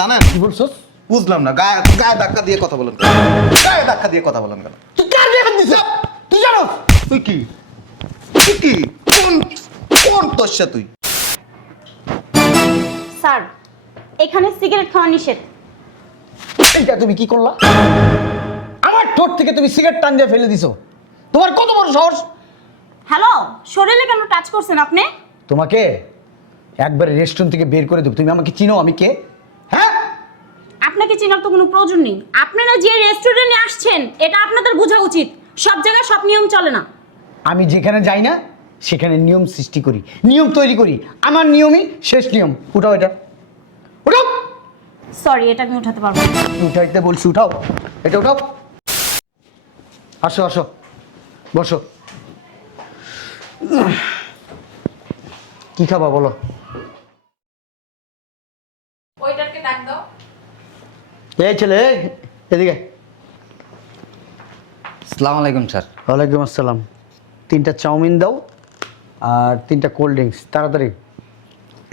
জানেন কি বলছস? বুঝলাম না, গায়ে গায়ে ধাক্কা দিয়ে কথা বলেন কেন? গায়ে ধাক্কা দিয়ে কথা বলেন কেন? তুই কার দিয়ে হাত দিছিস? তুই জানো? তুই কি তুই কি কোন কোন তস্যা তুই? স্যার, এখানে সিগারেট খাওয়া নিষেধ। এইটা তুমি কি করলা? আমার ঠোঁট থেকে তুমি সিগারেট টান দিয়ে ফেলে দিছো। তোমার কত বড় সাহস? হ্যালো, শরীরে কেন টাচ করছেন আপনি? তোমাকে একবারে রেস্টুরেন্ট থেকে বের করে দেবো। তুমি আমাকে চিনো আমি কে? হ্যাঁ, আপনাকে চেনার তো কোনো প্রয়োজন নেই। আপনারা যে রেস্টুরেন্টে আসছেন এটা আপনাদের বোঝা উচিত। সব জায়গায় সব নিয়ম চলে না। আমি যেখানে যাই না সেখানে নিয়ম সৃষ্টি করি, নিয়ম তৈরি করি। আমার নিয়মই শেষ নিয়ম। উঠাও এটা, উঠাও। সরি, এটা আমি উঠাতে পারবো না। উঠাইতে বলছি, উঠাও এটা, উঠাও। আসো আসো, বসো। কি খাবা বলো? ওইটাকে ডাক দাও। এই ছেলে, এদিকে। আসসালামু আলাইকুম স্যার। ওয়ালাইকুম আসসালাম। 3টা চাউমিন দাও আর 3টা কোল্ড ড্রিঙ্কস, তাড়াতাড়ি।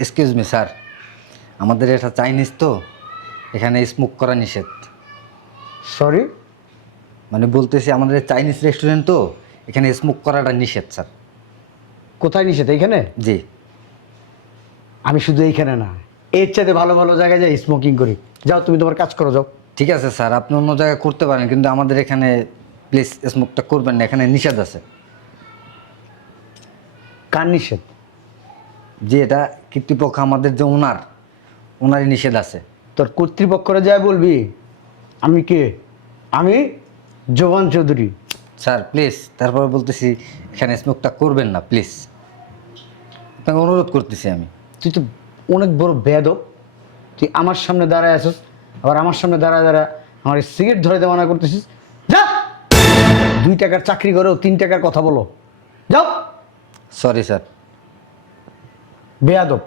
এক্সকিউজ মি স্যার, আমাদের এটা চাইনিজ তো, এখানে স্মোক করা নিষেধ। সরি? মানে বলতেছি আমাদের চাইনিজ রেস্টুরেন্ট তো, এখানে স্মোক করাটা নিষেধ স্যার। কোথায় নিষেধ? এইখানে? জি। আমি শুধু এইখানে না, এর চাইতে ভালো ভালো জায়গায় যাই স্মোকিং করি। যাও, তুমি তোমার কাজ করো, যাও। ঠিক আছে স্যার, আপনি অন্য জায়গায় করতে পারেন, কিন্তু আমাদের এখানে প্লিজ স্মোকটা করবেন না, এখানে নিষেধ আছে। কার নিষেধ? যে এটা কর্তৃপক্ষ, আমাদের যে ওনারই নিষেধ আছে। তোর কর্তৃপক্ষরা যায় বলবি আমি কে? আমি জোবান চৌধুরী। স্যার প্লিজ, তারপরে বলতেছি এখানে স্মোকটা করবেন না প্লিজ, আপনাকে অনুরোধ করতেছি আমি। তুই তো অনেক বড় বেয়াদব। তুই আমার সামনে দাঁড়ায় আছিস, আবার আমার সামনে দাঁড়ায় দাঁড়া আমার সিগারেট ধরে দেওয়া মানা করতেছিস। যা, 2 টাকার চাকরি করো, 3 টাকার কথা বলো। যাও। Sorry sir. বেয়াদব।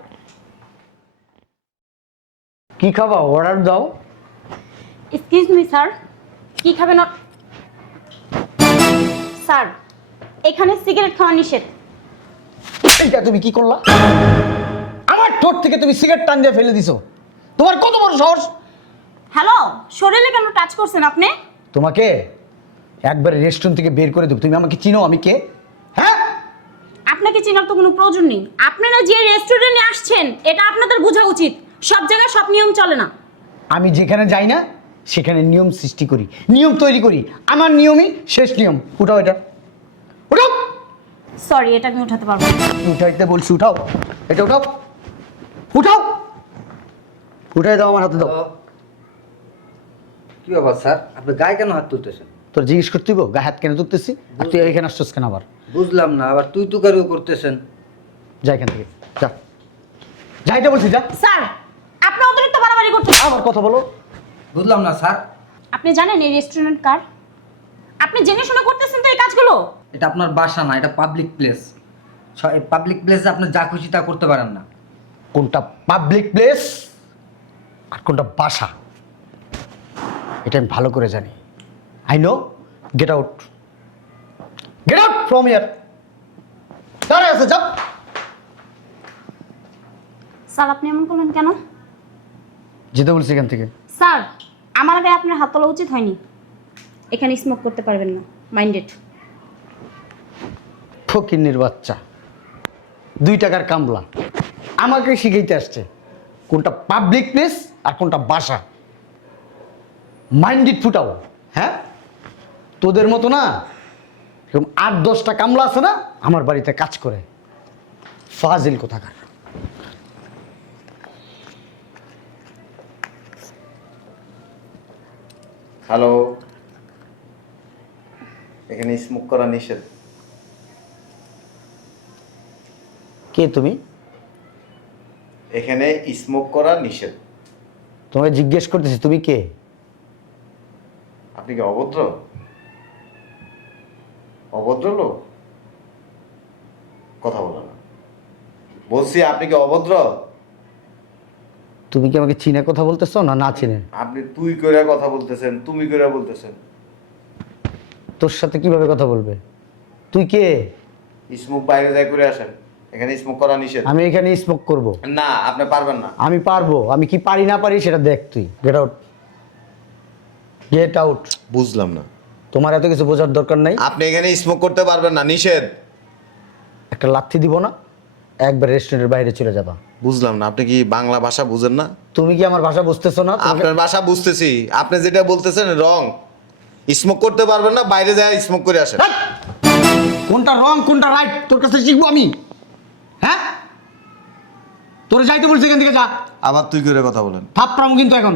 কি খাবা? অর্ডার দাও। এক্সকিউজ মি স্যার, কি খাবেন? স্যার, এখানে সিগারেট খাওয়া নিষেধ। এইটা তুমি কি করলা? আমার ঠোঁট থেকে তুমি সিগারেট টান দিয়ে ফেলে দিছো। তোমার কত বড় সাহস? হ্যালো, শরীরে কেন টাচ করছেন আপনি? তোমাকে একবারে রেস্টুরেন্ট থেকে বের করে দেবো। তুমি আমাকে চিনো আমি কে? হ্যাঁ, আপনাকে চেনার তো কোনো প্রয়োজন নেই। আপনারা যে রেস্টুরেন্টে আসছেন এটা আপনাদের বোঝা উচিত। সব জায়গায় সব নিয়ম চলে না। আমি যেখানে যাই না সেখানে নিয়ম সৃষ্টি করি, নিয়ম তৈরি করি। আমার নিয়মই শেষ নিয়ম। উঠাও এটা, উঠাও। সরি, এটা আমি উঠাতে পারবো না। উঠাইতে বলছি, উঠাও এটা, উঠাও, উঠাও। উঠাই দাও, আমার হাতে দাও। কি ব্যাপার স্যার, আপনি গায়ে কেন হাত তুলতেছেন? তোর জিজ্ঞেস করতে হইব গায়ে হাত কেন তুলতেছি? আর তুই এখানে আসছিস কেন আবার? বুঝলাম না, আবার তুই তুকারিও করতেছেন। যা এখান থেকে, যা। যা, এটা বলছি, যা। স্যার, আপনি অতিরিক্ত বাড়াবাড়ি করছেন। আবার কথা বলো। বুঝলাম না স্যার। আপনি জানেন এই রেস্টুরেন্ট কার? আপনি জেনে শুনে করতেছেন তো এই কাজগুলো? এটা আপনার বাসা না, এটা পাবলিক প্লেস। এই পাবলিক প্লেসে আপনি যা খুশি তা করতে পারেন না। কোনটা পাবলিক প্লেস আর কোনটা বাসা এটা আমি ভালো করে জানি। I know. Get out, get out from here. দাঁড়ায় আছে, যাও। স্যার, আপনি এমন করলেন কেন? যেতে বলছি এখান থেকে। স্যার, আমার আগে আপনার হাত তোলা উচিত হয়নি। এখানে স্মোক করতে পারবেন না, মাইন্ডেড। ফকিন্নির বাচ্চা, 2 টাকার কামলা আমাকে শিখাইতে আসছে কোনটা পাবলিক প্লেস আর কোনটা বাসা। মাইন্ডেড ফুটাও। হ্যাঁ, তোদের মতো না এরকম 8-10টা কামলা আছে না আমার বাড়িতে কাজ করে। ফাজিল কোথাকার। হ্যালো, এখানে স্মোক করা নিষেধ। কে তুমি? এখানে স্মোক করা নিষেধ। তোমাকে জিজ্ঞেস করতেছি তুমি কে? আপনি কি অভদ্র? অভদ্র লোক? কথা বলো না বলছি, আপনি কি অভদ্র? তুমি কি আমাকে চিনে কথা বলতেছো না না চিনে? আপনি তুই কইরা কথা বলতেছেন, তুমি কইরা বলতেছেন। তোর সাথে কিভাবে কথা বলবে? তুই কে? স্মোক বাইরে যাই করে আসেন। এখানে স্মোক করা নিষেধ। আমি এখানে স্মোক করব। না আপনি পারবেন না। আমি পারবো, আমি কি পারি না পারি সেটা দেখ তুই। Get out, get out. বুঝলাম না, তোমার এত কিছু বোঝার দরকার নাই। আপনি এখানে স্মোক করতে পারবেন না, নিষেধ। একটা লাথি দিব না, একবার রেস্টুরেন্টের বাইরে চলে যাবা। বুঝলাম না, আপনি কি বাংলা ভাষা বুঝেন না? তুমি কি আমার ভাষা বুঝতেছো না? আপনার ভাষা বুঝতেছি, আপনি যেটা বলতেছেন রং। স্মোক করতে পারবেন না, বাইরে যায় স্মোক করে আসেন। ধ্যাৎ! কোনটা রং কোনটা রাইট তোর কাছে শিখবো আমি? হ্যাঁ, তোর যাইতে বলছি এখান থেকে যা। আবার তুই করে কথা বলেন। থাপড়াম কিন্তু এখন,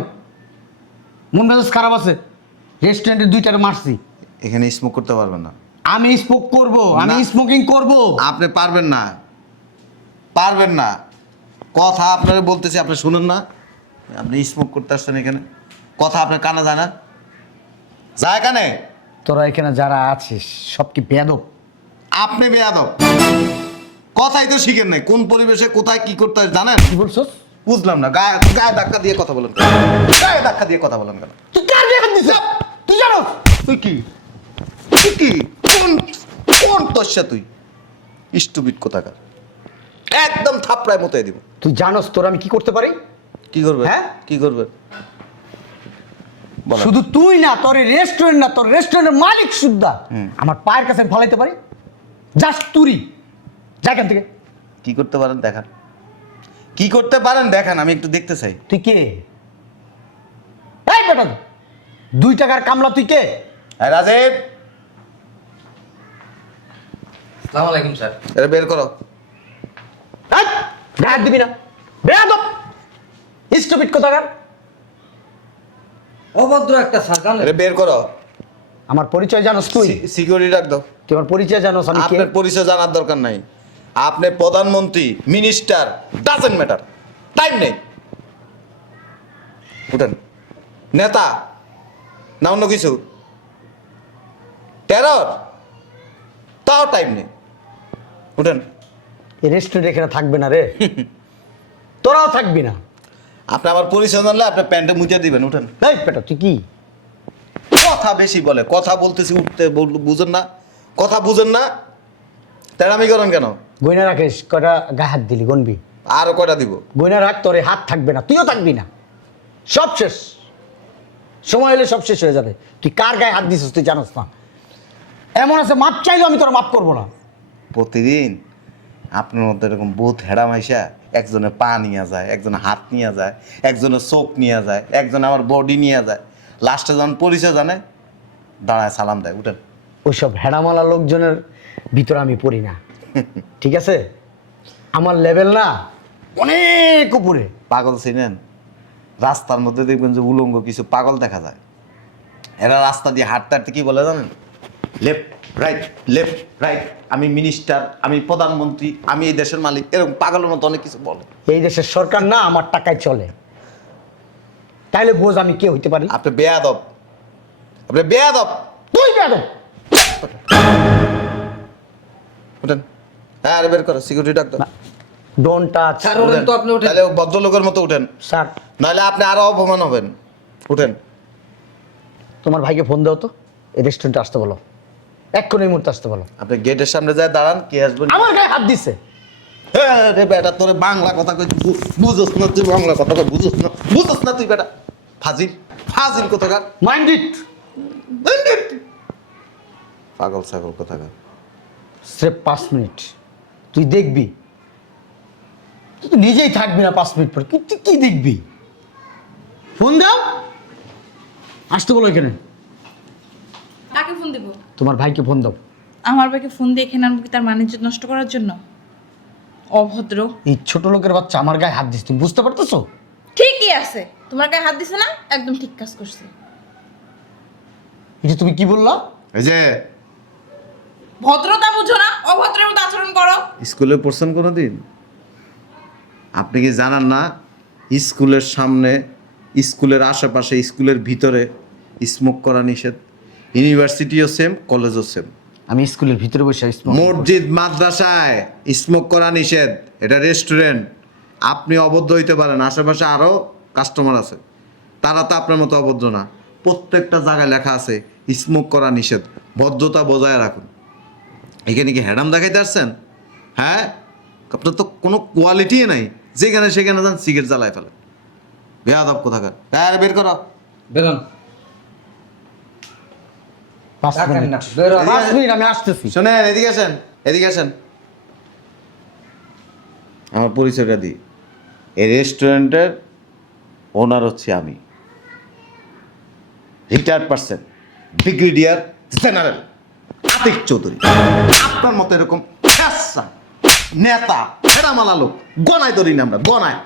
মন মেজাজ খারাপ আছে। রেস্টুরেন্টের দুইটারে মারছি। এখানে স্মোক করতে পারবেন না। আমি স্মোক করব, আমি না। স্মোকিং করব। আপনি পারবেন না, পারবেন না। কথা আপনারা বলতেছি, আপনি শুনেন না? আপনি স্মোক করতে আসছেন এখানে, কথা আপনার কানে যায় না? যায় কানে? তোরা এখানে যারা আছিস সব কি বেয়াদব? আপনি বেয়াদব, কথাই তো শিখেন নাই। কোন পরিবেশে কোথায় কি করতে হয় জানেন? কি বলছস? বুঝলাম না। গায়ে গায়ে ধাক্কা দিয়ে কথা বলেন কেন? গায়ে ধাক্কা দিয়ে কথা বলেন কেন? তুই কার গায়ে হাত দিছিস? তুই জানো তুই কি, তুই কি, কোন কোন তস্যা তুই? স্টুপিড কোথাকার, একদম থাপড়ায় মতে দিব। তুই জানোস তোর আমি কি করতে পারি? কি করবে? হ্যাঁ? কি করবে? বলেন। শুধু তুই না, তোর রেস্টুরেন্ট না, তোর রেস্টুরেন্টের মালিক সুদ্ধা আমার পায়ের কাছে আমি ফালাইতে পারি। জাস্ট তুই যা এখান থেকে। কি করতে পারেন দেখান, কি করতে পারেন দেখান, আমি একটু দেখতে চাই। তুই কে? এই বেটা, 2 টাকার কামলা তুই কে? হ্যাঁ রাজীব, আসসালামু আলাইকুম স্যার। এটা বের করো। এই, গায়ে হাত দিবি না, বেয়াদব স্টুপিড কোথাকার। অভদ্র একটা স্যার, জানেন? এটা বের করো। আমার পরিচয় জানোস তুই? সিকিউরিটি রাখ দাও। তুই আমার পরিচয় জানোস আমি কে? আপনার পরিচয় জানার দরকার নাই। আপনি প্রধানমন্ত্রী, মিনিস্টার, ডাজেন্ট ম্যাটার, টাইম নেই। উঠেন। নেতা না অন্য কিছু, টেরর, তাও টাইম নেই। উঠেন। এই রেস্টুরেন্ট এখানে থাকবে না রে, তোরাও থাকবি না। আপনি আমার পরিচয় জানলে আপনি প্যান্টে মুছে দিবেন। উঠেন। এই বেটা তুই কি? কথা বেশি বলে, কথা বলতেছি উঠতে বুঝেন না, কথা বুঝেন না, তেরামি করেন কেন? গয়না রাখিস, কটা গায়ে হাত দিলি গনবি? আরো কয়টা দিব? গয়না রাখ, তোর হাত থাকবে না, তুইও থাকবি না, সব শেষ। সময় হলে সব শেষ হয়ে যাবে। তুই কার গায়ে হাত দিছিস তুই জানোস না? এমন আছে মাপ চাইলেও আমি তোর মাপ করবো না। প্রতিদিন আপনার মধ্যে এরকম বহুত হেডা মাইসা, একজনে পা নিয়ে যায়, একজনে হাত নিয়ে যায়, একজনে চোখ নিয়ে যায়, একজনে আমার বডি নিয়ে যায়, লাস্টে যখন পরিচয় জানে দাঁড়ায় সালাম দেয়। উঠেন। ওইসব হেডামালা লোকজনের ভিতরে আমি পড়ি না, ঠিক আছে? আমার লেভেল না অনেক উপরে। পাগল চিনেন? রাস্তার মধ্যে দেখবেন যে উলঙ্গ কিছু পাগল দেখা যায়, এরা রাস্তা দিয়ে হাঁটতে হাঁটতে কি বলে জানেন? লেফট রাইট, লেফট রাইট, আমি মিনিস্টার, আমি প্রধানমন্ত্রী, আমি এই দেশের মালিক, এরকম পাগলের মতো অনেক কিছু বলে। এই দেশের সরকার না আমার টাকায় চলে, তাইলে বোঝ আমি কে হইতে পারি। আপনি বেয়াদব, আপনি বেয়াদব। তুই বেয়াদব। উঠেন। হ্যাঁ আরে বের করো, সিকিউরিটি ডাক দাও। Don't touch. স্যার ওঠেন তো, আপনি ওঠেন। তাহলে ভদ্রলোকের মতো উঠেন, স্যার, নাহলে আপনি আরো অপমান হবেন। উঠেন। তোমার ভাইকে ফোন দাও তো, এই রেস্টুরেন্টে আসতে বলো, এক্ষুনি এই মুহূর্তে আসতে বলো। আপনি গেটের সামনে যায় দাঁড়ান, কে আসবেন? আমার গায়ে হাত দিছে। হ্যাঁ রে বেটা, তোরে বাংলা কথা কই বুঝোস না তুই? বাংলা কথা কই বুঝোস না, বুঝোস না তুই বেটা? ফাজিল, ফাজিল কোথাকার, মাইন্ড ইট। পাগল ছাগল কোথাকার। স্রেফ 5 মিনিট তুই দেখবি, তুই তো নিজেই থাকবি না 5 মিনিট পর, তুই কি দেখবি? ফোন দাও, আসতে বলো এখানে। কাকে ফোন দিব? তোমার ভাইকে ফোন দাও। আমার ভাইকে ফোন দিয়ে এখানে আনবো কি তার মানিজ্য নষ্ট করার জন্য? অভদ্র। এই ছোট লোকের বাচ্চা আমার গায়ে হাত দিস, তুমি বুঝতে পারতেছো? ঠিকই আছে, তোমার গায়ে হাত দিছে না, একদম ঠিক কাজ করছে। এটা তুমি কি বললা? এই যে ভদ্রতা বুঝো না, অভদ্রের মতো আচরণ করো। স্কুলে পড়ছেন কোনোদিন? আপনি কি জানান না স্কুলের সামনে, স্কুলের আশেপাশে, স্কুলের ভিতরে স্মোক করা নিষেধ? ইউনিভার্সিটিও সেম, কলেজও সেম। আমি স্কুলের ভিতরে বসে মসজিদ মাদ্রাসায় স্মোক করা নিষেধ। এটা রেস্টুরেন্ট, আপনি অবদ্ধ হইতে পারেন, আশেপাশে আরও কাস্টমার আছে, তারা তো আপনার মতো অবদ্ধ না। প্রত্যেকটা জায়গায় লেখা আছে স্মোক করা নিষেধ, ভদ্রতা বজায় রাখুন। এখানে কি হ্যাডাম দেখাইতে আসছেন? হ্যাঁ, আপনার তো কোনো কোয়ালিটি নাই, যেখানে সেখানে যান সিগারেট জ্বালায় ফেলে। বেয়াদব কোথাকার, আর বের করো। বেরোন। 5 রাখেন মিনিট না, বেরো। 5 মিনিট আমি আসতেছি। শোনেন, এদিকে আসেন, এদিকে আসেন। আমার পরিচয়টা দিই, এই রেস্টুরেন্টের ওনার হচ্ছে আমি, retired person, brigadier general Atiq Chowdhury. আপনার মতো এরকম ফ্যাসা, নেতা, ফেরামালা লোক গনায় ধরি না আমরা, গনায়।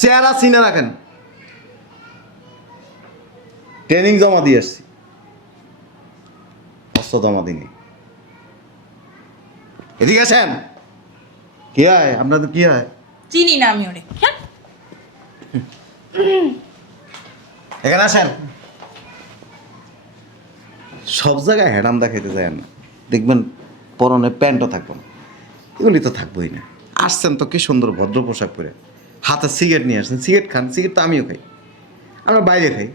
চেহারা চিনে রাখেন। ট্রেনিং জমা দিয়ে আসছি, অস্ত্র জমা দিনি। এদিকে আসেন। কি হয় আপনাদের, কি হয়? চিনি না আমি ওরে। হ্যাঁ, এখানে আসেন। সব জায়গায় হ্যাডাম দেখাইতে যায় না, দেখবেন পরনে প্যান্টও থাকবো না, এগুলি তো থাকবোই না। আসছেন তো কি সুন্দর ভদ্র পোশাক পরে, হাতে সিগারেট নিয়ে আসছেন, সিগারেট খান। সিগারেট তো আমিও খাই, আমরা বাইরে খাই।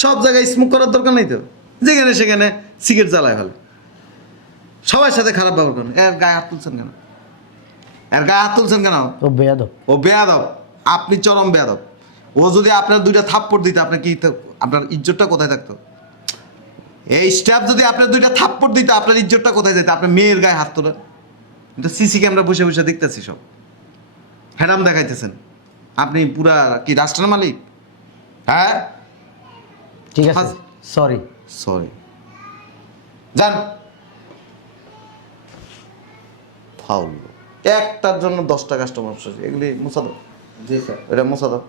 সব জায়গায় স্মোক করার দরকার নেই তো, যেখানে সেখানে সিগারেট জ্বালায় ফেলে। সবার সাথে খারাপ ব্যবহার করেন। এর গায়ে হাত তুলছেন কেন? এর গায়ে হাত তুলছেন কেন? ও বেয়াদব। ও বেয়াদব, আপনি চরম বেয়াদব। ও যদি আপনার 2টা থাপ্পড় দিত, আপনার কি আপনার ইজ্জতটা কোথায় থাকতো? এই স্টাফ যদি আপনার 2টা থাপ্পড় দিত, আপনার ইজ্জতটা কোথায় যেত? আপনার মেয়ের গায়ে হাত তোলেন, কিন্তু সিসি ক্যামেরা বসে বসে দেখতেছি সব হ্যাডাম দেখাইতেছেন। আপনি পুরা কি রাষ্ট্রের মালিক? হ্যাঁ, ঠিক আছে, ফাস- সরি। সরি, যান। ফাউল, একটার জন্য 10টা কাস্টমার, এগুলি মুছা দাও। জি স্যার। এটা মুছা দাও।